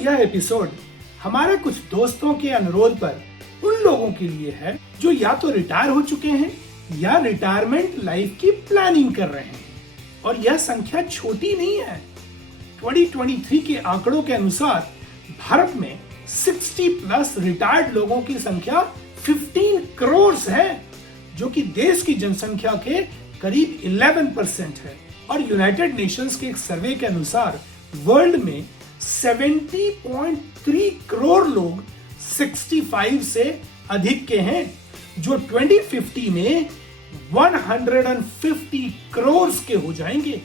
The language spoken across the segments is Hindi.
यह एपिसोड हमारे कुछ दोस्तों के अनुरोध पर उन लोगों के लिए है जो या तो रिटायर हो चुके हैं या रिटायरमेंट लाइफ की प्लानिंग कर रहे हैं। और यह संख्या छोटी नहीं है। 2023 के आंकड़ों के अनुसार भारत में 60 प्लस रिटायर्ड लोगों की संख्या 15 करोड़ है, जो कि देश की जनसंख्या के करीब 11% है। और यूनाइटेड नेशंस के एक सर्वे के अनुसार वर्ल्ड में 70.3 करोड़ लोग 65 से अधिक के हैं, जो 2050 में 150 करोड़ के हो जाएंगे।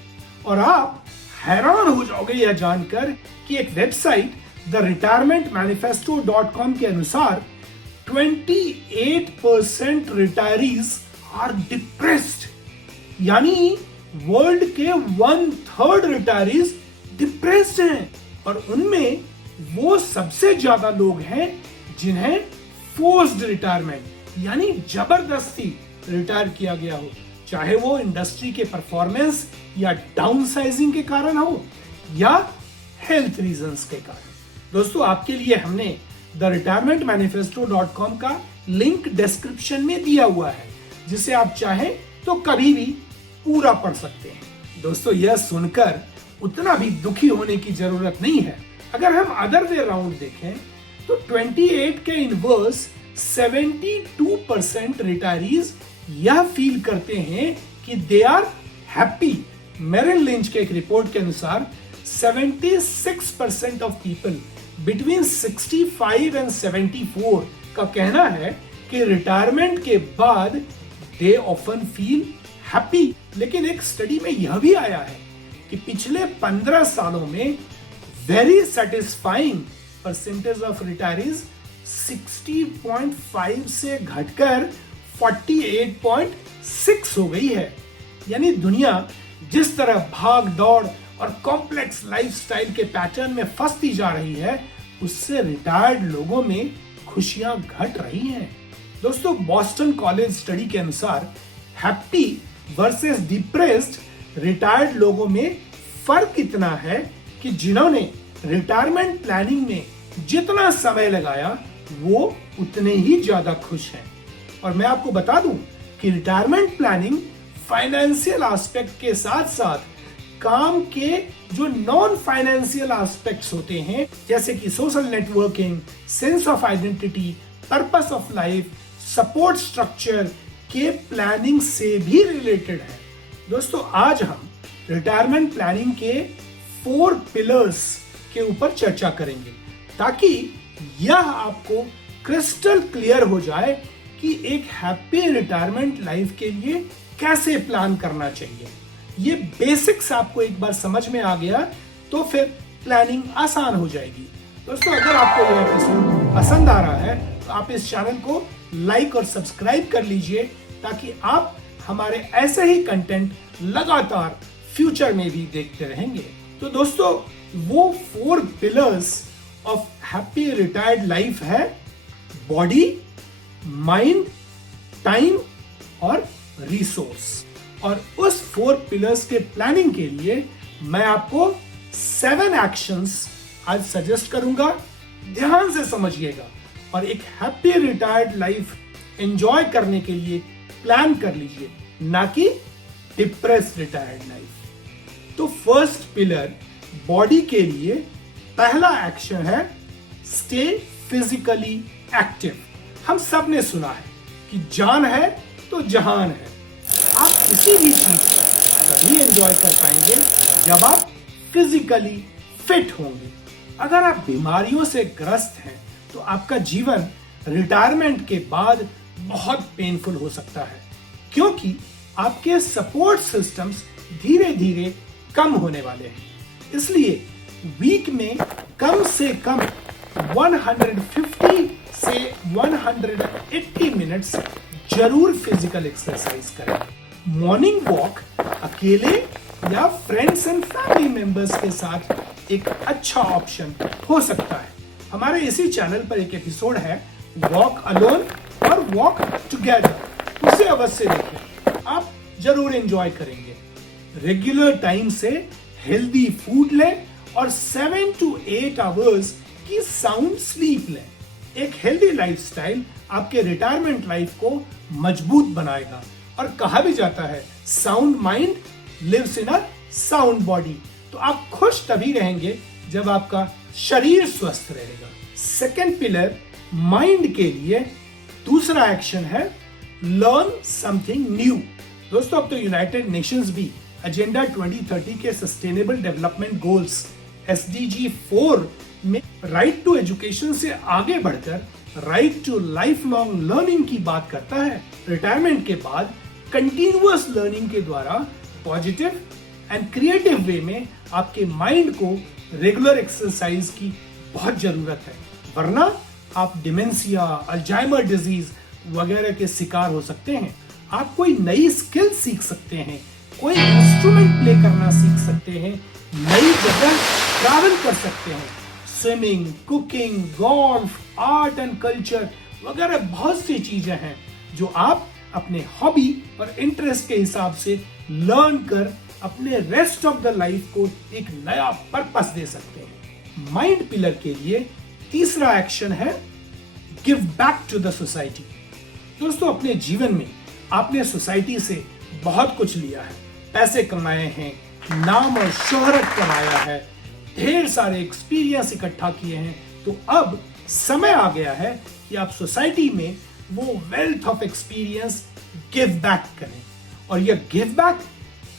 और आप हैरान हो जाओगे यह जानकर कि एक वेबसाइट द retirementmanifesto.com के अनुसार 28% रिटायरीज आर डिप्रेस्ड, यानी वर्ल्ड के 1/3 रिटायरीज डिप्रेस्ड हैं। और उनमें वो सबसे ज्यादा लोग हैं जिन्हें फोर्स्ड रिटायरमेंट यानी जबरदस्ती रिटायर किया गया हो, चाहे वो इंडस्ट्री के परफॉर्मेंस या डाउनसाइजिंग के कारण हो या हेल्थ रीजंस के कारण। दोस्तों, आपके लिए हमने द retirementmanifesto.com का लिंक डिस्क्रिप्शन में दिया हुआ है, जिसे आप चाहें तो कभी भी पूरा पढ़ सकते हैं। दोस्तों, यह सुनकर उतना भी दुखी होने की जरूरत नहीं है। अगर हम अदर वे राउंड देखें तो 28 के इनवर्स 72% रिटायरीज यह फील करते हैं कि they are happy. Merrill Lynch के एक रिपोर्ट के अनुसार 76% ऑफ पीपल बिटवीन 65 एंड 74 का कहना है कि रिटायरमेंट के बाद दे ऑफन फील हैप्पी। लेकिन एक स्टडी में यह भी आया है कि पिछले 15 सालों में very satisfying percentage of retirees 60.5 से घटकर 48.6 हो गई है। यानी दुनिया जिस तरह भाग दौड़ और कॉम्प्लेक्स लाइफस्टाइल के पैटर्न में फंसती जा रही है, उससे रिटायर्ड लोगों में खुशियां घट रही हैं। दोस्तों, बॉस्टन कॉलेज स्टडी के अनुसार हैप्पी वर्सेस डिप्रेस्ड रिटायर्ड लोगों में फर्क इतना है कि जिन्होंने रिटायरमेंट प्लानिंग में जितना समय लगाया वो उतने ही ज्यादा खुश हैं। और मैं आपको बता दूं कि रिटायरमेंट प्लानिंग फाइनेंशियल एस्पेक्ट के साथ साथ काम के जो नॉन फाइनेंशियल एस्पेक्ट्स होते हैं, जैसे कि social networking, sense of identity, purpose of life, support structure के प्लानिंग से भी रिलेटेड है। दोस्तों, आज हम रिटायरमेंट प्लानिंग के 4 पिलर्स के ऊपर चर्चा करेंगे, ताकि यह आपको क्रिस्टल क्लियर हो जाए कि एक हैप्पी रिटायरमेंट लाइफ के लिए कैसे प्लान करना चाहिए। ये बेसिक्स आपको एक बार समझ में आ गया तो फिर प्लानिंग आसान हो जाएगी। दोस्तों, अगर आपको यह एपिसोड पसंद आ रहा है तो आप इस चैनल को लाइक और सब्सक्राइब कर लीजिए, ताकि आप हमारे ऐसे ही कंटेंट लगातार फ्यूचर में भी देखते रहेंगे। तो दोस्तों, वो 4 pillars of happy retired life है बॉडी, माइंड, टाइम और रिसोर्स। और उस 4 पिलर्स के प्लानिंग के लिए मैं आपको 7 एक्शंस आज सजेस्ट करूंगा। ध्यान से समझिएगा और एक हैप्पी रिटायर्ड लाइफ एंजॉय करने के लिए प्लान कर लीजिए, ना कि डिप्रेस्ड रिटायर्ड लाइफ। तो फर्स्ट पिलर बॉडी के लिए पहला एक्शन है स्टे फिजिकली एक्टिव। हम सब ने सुना है कि जान है तो जहान है। आप किसी भी चीज को तभी एंजॉय कर पाएंगे जब आप फिजिकली फिट होंगे। अगर आप बीमारियों से ग्रस्त हैं तो आपका जीवन रिटायरमेंट के बाद बहुत पेनफुल हो सकता है, क्योंकि आपके सपोर्ट सिस्टम्स धीरे धीरे कम होने वाले हैं। इसलिए वीक में कम से कम 150 से 180 मिनट्स जरूर फिजिकल एक्सरसाइज करें। मॉर्निंग वॉक अकेले या फ्रेंड्स एंड फैमिली मेंबर्स के साथ एक अच्छा ऑप्शन हो सकता है। हमारे इसी चैनल पर एक एपिसोड है वॉक अलोन और वॉक टुगेदर, उसे अवश्य देखें, आप जरूर एंजॉय करेंगे। रेगुलर टाइम से हेल्दी फूड लें और 7 to 8 आवर्स कि साउंड स्लीप लें। एक हेल्दी लाइफस्टाइल आपके रिटायरमेंट लाइफ को मजबूत बनाएगा और कहा भी जाता है sound mind lives in a sound body. तो आप खुश तभी रहेंगे जब आपका शरीर स्वस्थ रहेगा। सेकेंड पिलर माइंड के लिए दूसरा एक्शन है लर्न समथिंग न्यू। दोस्तों अब तो यूनाइटेड नेशंस भी एजेंडा 2030 के सस्टेनेबल डेवलपमेंट गोल्स SDG 4 में राइट टू एजुकेशन से आगे बढ़कर right to lifelong learning की बात करता है। रिटायरमेंट के बाद कंटिन्यूअस लर्निंग के द्वारा पॉजिटिव एंड क्रिएटिव वे में आपके माइंड को रेगुलर एक्सरसाइज की बहुत जरूरत है, वरना आप डिमेंशिया, अल्जाइमर डिजीज वगैरह के शिकार हो सकते हैं। आप कोई नई स्किल सीख सकते हैं, कोई इंस्ट्रूमेंट प्ले करना सीख सकते हैं, नई जगह ट्रैवल कर सकते हैं। Swimming, cooking, golf, art and culture वगैरह बहुत सी चीजें हैं जो आप अपने हॉबी और इंटरेस्ट के हिसाब से लर्न कर अपने रेस्ट ऑफ द लाइफ को एक नया पर्पस दे सकते हैं। माइंड पिलर के लिए तीसरा एक्शन है give back to the society. दोस्तों अपने जीवन में आपने सोसाइटी से बहुत कुछ लिया है, पैसे कमाए हैं, नाम और शोहरत कमाया है, ढेर सारे एक्सपीरियंस इकट्ठा किए हैं। तो अब समय आ गया है कि आप सोसाइटी में वो wealth of experience give back करें। और यह गिव बैक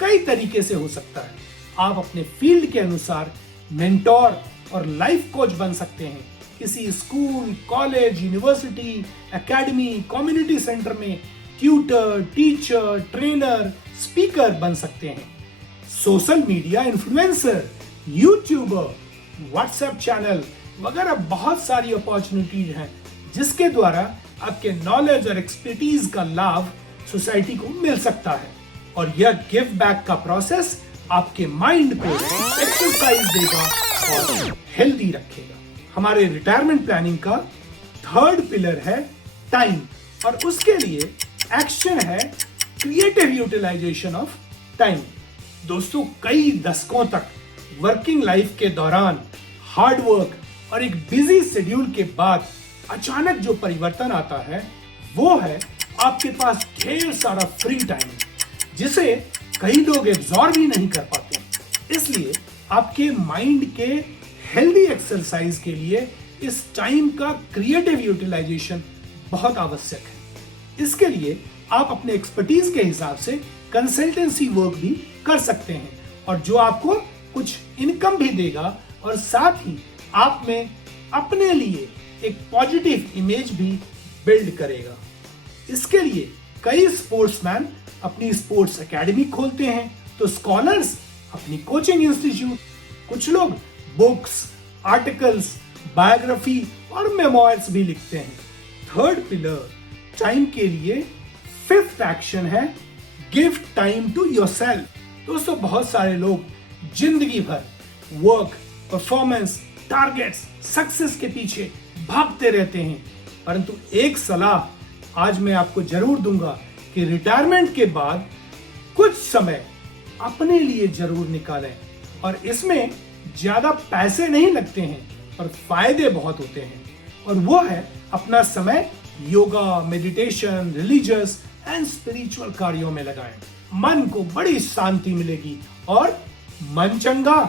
कई तरीके से हो सकता है। आप अपने फील्ड के अनुसार मेंटोर और लाइफ कोच बन सकते हैं। किसी school, college, university, academy, community centre में ट्यूटर, टीचर, ट्रेनर, स्पीकर बन सकते हैं। Social media influencer, YouTuber, WhatsApp channel वगैरह बहुत सारी अपॉर्चुनिटीज हैं जिसके द्वारा आपके नॉलेज और एक्सपर्टीज का लाभ सोसाइटी को मिल सकता है। और यह गिव बैक का प्रोसेस आपके माइंड को एक्सरसाइज देगा और हेल्दी रखेगा। हमारे रिटायरमेंट प्लानिंग का थर्ड पिलर है टाइम, और उसके लिए एक्शन है क्रिएटिव यूटिलाइजेशन ऑफ टाइम। दोस्तों कई दशकों तक वर्किंग लाइफ के दौरान हार्ड वर्क और एक बिजी शेड्यूल के बाद अचानक जो परिवर्तन आता है वो है आपके पास ढेर सारा फ्री टाइम जिसे कई लोग एब्जॉर्ब ही नहीं कर पाते। इसलिए आपके माइंड के हेल्दी एक्सरसाइज के लिए इस टाइम का क्रिएटिव यूटिलाइजेशन बहुत आवश्यक है। इसके लिए आप अपने एक्सपर्टीज के हिसाब से कंसल्टेंसी वर्क भी कर सकते हैं और जो आपको कुछ इनकम भी देगा और साथ ही आप में अपने लिए एक पॉजिटिव इमेज भी बिल्ड करेगा। इसके लिए कई स्पोर्ट्समैन अपनी स्पोर्ट्स एकेडमी खोलते हैं, तो स्कॉलर्स अपनी कोचिंग इंस्टीट्यूट, कुछ लोग बुक्स, आर्टिकल्स, बायोग्राफी और मेमोयर्स भी लिखते हैं। थर्ड पिलर टाइम के लिए फिफ्थ एक्शन है गिव टाइम टू योरसेल्फ। दोस्तों बहुत सारे लोग जिंदगी भर वर्क, परफॉर्मेंस, टारगेट्स, सक्सेस के पीछे भागते रहते हैं, परंतु एक सलाह आज मैं आपको जरूर दूंगा कि रिटायरमेंट के बाद कुछ समय अपने लिए जरूर निकालें। और इसमें ज्यादा पैसे नहीं लगते हैं और फायदे बहुत होते हैं, और वो है अपना समय yoga, meditation, religious and spiritual कार्यों में लगाएं। मन को बड़ी शांति मिलेगी और मन चंगा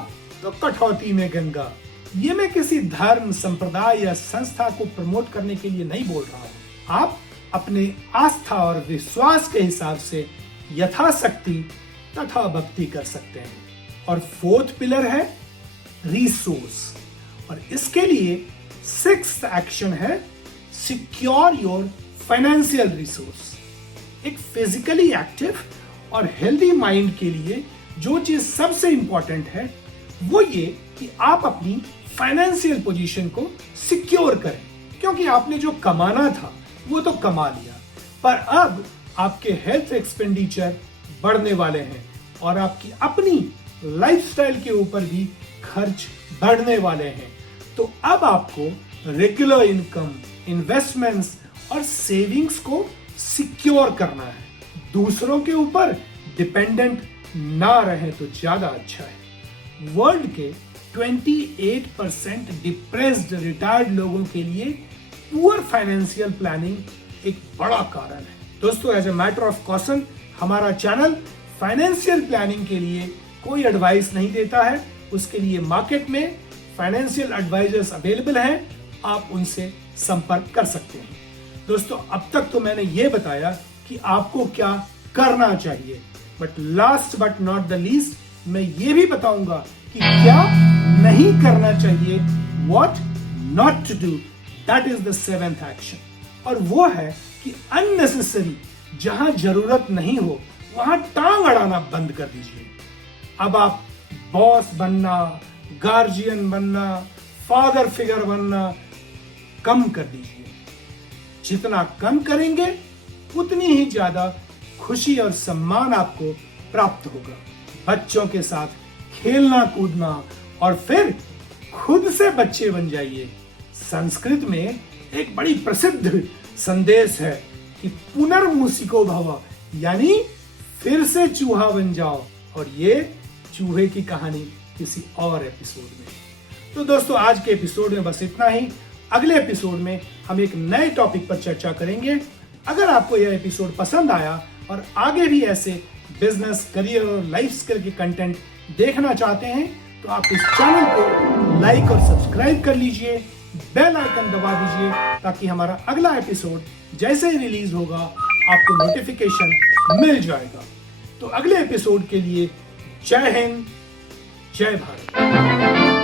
तो कठौती में गंगा। ये मैं किसी धर्म, संप्रदाय या संस्था को प्रमोट करने के लिए नहीं बोल रहा हूं। आप अपने आस्था और विश्वास के हिसाब से यथाशक्ति तथा भक्ति कर सकते हैं। और फोर्थ पिलर है रिसोर्स, और इसके लिए सिक्स्थ एक्शन है सिक्योर योर फाइनेंशियल रिसोर्स। एक फिजिकली एक्टिव और हेल्दी माइंड के लिए जो चीज सबसे इंपॉर्टेंट है वो ये कि आप अपनी फाइनेंशियल पोजीशन को सिक्योर करें, क्योंकि आपने जो कमाना था वो तो कमा लिया, पर अब आपके हेल्थ एक्सपेंडिचर बढ़ने वाले हैं और आपकी अपनी लाइफस्टाइल के ऊपर भी खर्च बढ़ने वाले हैं। तो अब आपको रेगुलर इनकम, इन्वेस्टमेंट्स और सेविंग्स को सिक्योर करना है। दूसरों के ऊपर डिपेंडेंट ना रहे तो ज्यादा अच्छा है। वर्ल्ड के 28% डिप्रेस्ड रिटायर्ड लोगों के लिए पुअर फाइनेंशियल प्लानिंग एक बड़ा कारण है। दोस्तों, as a matter of caution, हमारा चैनल फाइनेंशियल प्लानिंग के लिए कोई एडवाइस नहीं देता है। उसके लिए मार्केट में फाइनेंशियल एडवाइजर्स अवेलेबल हैं, आप उनसे संपर्क कर सकते हैं। दोस्तों, अब तक तो मैंने ये बताया कि आपको क्या करना चाहिए, but last but not the least मैं ये भी बताऊंगा कि क्या नहीं करना चाहिए, what not to do. That is the 7th action, और वो है कि अननेसेसरी जहां जरूरत नहीं हो वहां टांग अड़ाना बंद कर दीजिए। अब आप बॉस बनना, गार्जियन बनना, फादर फिगर बनना कम कर दीजिए। जितना कम करेंगे उतनी ही ज्यादा खुशी और सम्मान आपको प्राप्त होगा। बच्चों के साथ खेलना कूदना और फिर खुद से बच्चे बन जाइए। संस्कृत में एक बड़ी प्रसिद्ध संदेश है कि पुनर्मूसिको भव, यानी फिर से चूहा बन जाओ, और ये चूहे की कहानी किसी और एपिसोड में। तो दोस्तों, आज के एपिसोड में बस इतना ही। अगले एपिसोड में हम एक नए टॉपिक पर चर्चा करेंगे। अगर आपको यह एपिसोड पसंद आया और आगे भी ऐसे बिजनेस, करियर और लाइफ स्किल के कंटेंट देखना चाहते हैं तो आप इस चैनल को लाइक और सब्सक्राइब कर लीजिए, बेल आइकन दबा दीजिए, ताकि हमारा अगला एपिसोड जैसे ही रिलीज होगा आपको नोटिफिकेशन मिल जाएगा। तो अगले एपिसोड के लिए जय हिंद, जय भारत।